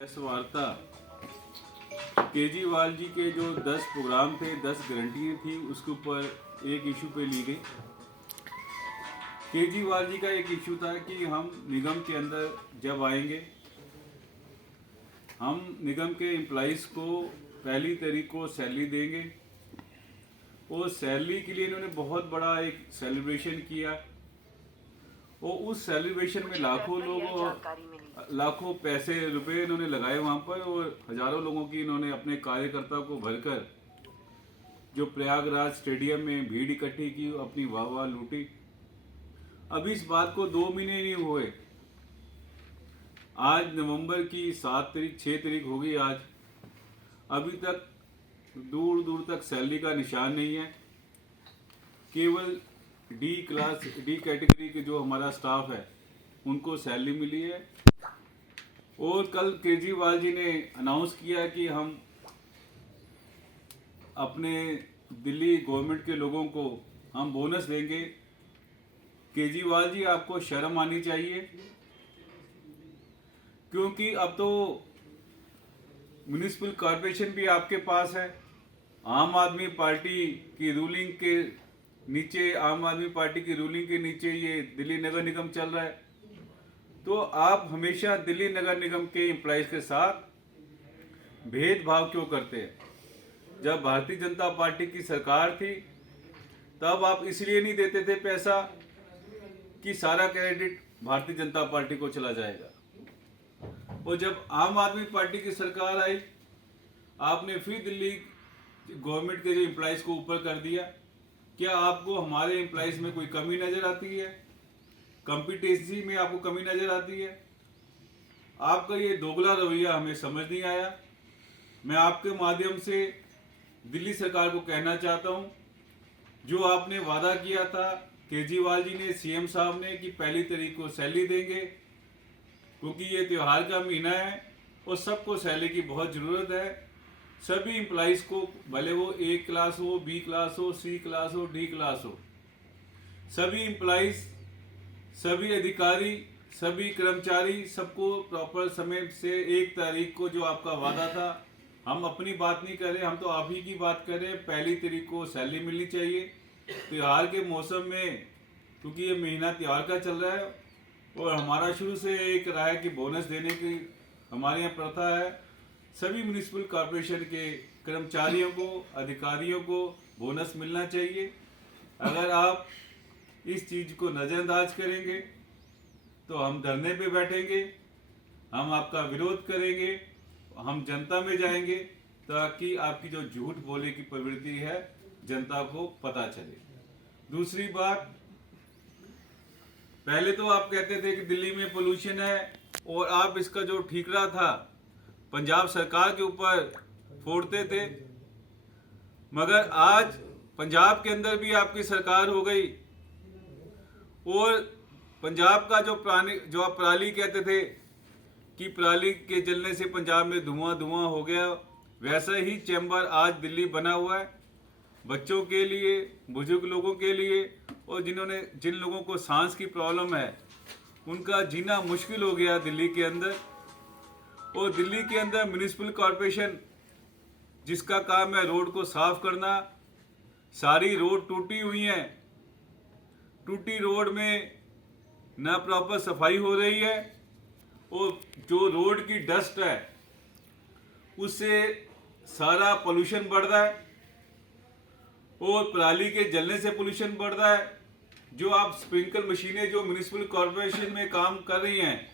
Press वार्ता केजरीवाल जी के जो 10 प्रोग्राम थे, 10 गारंटी थी, उसके ऊपर एक इशू पे ली गई। केजरीवाल जी का एक इशू था कि हम निगम के अंदर जब आएंगे, हम निगम के एम्प्लॉइज़ को पहली तारीख को सैलरी देंगे। और सैलरी के लिए इन्होंने बहुत बड़ा एक सेलिब्रेशन किया और उस सेलिब्रेशन में लाखों लोग, लाखों पैसे रुपए इन्होंने लगाए वहाँ पर और हजारों लोगों की इन्होंने अपने कार्यकर्ता को भरकर जो प्रयागराज स्टेडियम में भीड़ इकट्ठी की, अपनी वाह वाह लूटी। अभी इस बात को 2 महीने नहीं हुए, आज नवंबर की 7 तारीख 6 तारीख हो गई आज, अभी तक दूर दूर तक सैलरी का निशान नहीं है। केवल डी कैटेगरी के जो हमारा स्टाफ है उनको सैलरी मिली है। और कल केजरीवाल जी ने अनाउंस किया कि हम अपने दिल्ली गवर्नमेंट के लोगों को हम बोनस देंगे। केजरीवाल जी, आपको शर्म आनी चाहिए, क्योंकि अब तो म्युनिसिपल कॉरपोरेशन भी आपके पास है। आम आदमी पार्टी की रूलिंग के नीचे, आम आदमी पार्टी की रूलिंग के नीचे ये दिल्ली नगर निगम चल रहा है। तो आप हमेशा दिल्ली नगर निगम के एम्प्लॉइज के साथ भेदभाव क्यों करते हैं? जब भारतीय जनता पार्टी की सरकार थी तब आप इसलिए नहीं देते थे पैसा कि सारा क्रेडिट भारतीय जनता पार्टी को चला जाएगा। और जब आम आदमी पार्टी की सरकार आई, आपने फिर दिल्ली गवर्नमेंट के जो एम्प्लॉइज को ऊपर कर दिया। क्या आपको हमारे एम्प्लॉइज में कोई कमी नजर आती है? कॉम्पिटेंसी में आपको कमी नजर आती है? आपका ये दोगला रवैया हमें समझ नहीं आया। मैं आपके माध्यम से दिल्ली सरकार को कहना चाहता हूं, जो आपने वादा किया था केजरीवाल जी ने, सीएम साहब ने, कि पहली तारीख को सैलरी देंगे, क्योंकि ये त्योहार का महीना है और सबको सैलरी की बहुत ज़रूरत है। सभी एम्प्लॉइज़ को, भले वो A क्लास हो, B क्लास हो, C क्लास हो, D क्लास हो, सभी एम्प्लॉइज़, सभी अधिकारी, सभी कर्मचारी, सबको प्रॉपर समय से 1 तारीख को, जो आपका वादा था, हम अपनी बात नहीं कर रहे, हम तो आप ही की बात कर रहे हैं, पहली तारीख को सैलरी मिलनी चाहिए। त्योहार के मौसम में, क्योंकि ये महीना त्योहार का चल रहा है और हमारा शुरू से एक रहा है कि बोनस देने की हमारे यहाँ प्रथा है। सभी म्युनिसिपल कॉरपोरेशन के कर्मचारियों को, अधिकारियों को बोनस मिलना चाहिए। अगर आप इस चीज़ को नज़रअंदाज करेंगे तो हम धरने पे बैठेंगे, हम आपका विरोध करेंगे, हम जनता में जाएंगे, ताकि आपकी जो झूठ बोले की प्रवृत्ति है जनता को पता चले। दूसरी बात, पहले तो आप कहते थे कि दिल्ली में पोल्यूशन है और आप इसका जो ठीकरा था पंजाब सरकार के ऊपर फोड़ते थे, मगर आज पंजाब के अंदर भी आपकी सरकार हो गई और पंजाब का जो आप पराली कहते थे कि पराली के जलने से पंजाब में धुआं धुआं हो गया, वैसा ही चैम्बर आज दिल्ली बना हुआ है बच्चों के लिए, बुजुर्ग लोगों के लिए, और जिन लोगों को सांस की प्रॉब्लम है उनका जीना मुश्किल हो गया दिल्ली के अंदर। और दिल्ली के अंदर म्युनिसिपल कॉरपोरेशन, जिसका काम है रोड को साफ करना, सारी रोड टूटी हुई हैं। टूटी रोड में ना प्रॉपर सफाई हो रही है और जो रोड की डस्ट है उससे सारा पोल्यूशन बढ़ रहा है और पराली के जलने से पोल्यूशन बढ़ रहा है। जो आप स्प्रिंकल मशीनें जो म्युनिसिपल कॉरपोरेशन में काम कर रही हैं,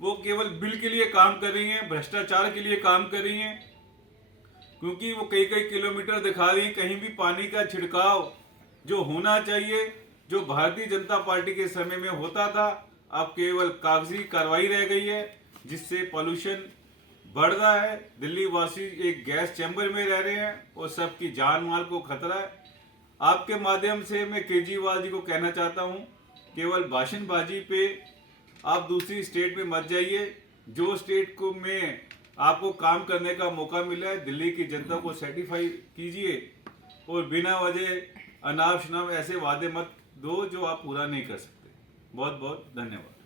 वो केवल बिल के लिए काम कर रही हैं, भ्रष्टाचार के लिए काम कर रही हैं, क्योंकि वो कई कई किलोमीटर दिखा रही हैं। कहीं भी पानी का छिड़काव जो होना चाहिए, जो भारतीय जनता पार्टी के समय में होता था, अब केवल कागजी कार्रवाई रह गई है, जिससे पॉल्यूशन बढ़ रहा है। दिल्ली वासी एक गैस चैम्बर में रह रहे हैं और सबकी जान माल को खतरा है। आपके माध्यम से मैं केजरीवाल जी को कहना चाहता हूं, केवल भाषणबाजी पे आप दूसरी स्टेट में मत जाइए। जो स्टेट को में आपको काम करने का मौका मिला है, दिल्ली की जनता को सेटिस्फाई कीजिए और बिना वजह अनाप शनाप ऐसे वादे मत दो जो आप पूरा नहीं कर सकते। बहुत बहुत धन्यवाद।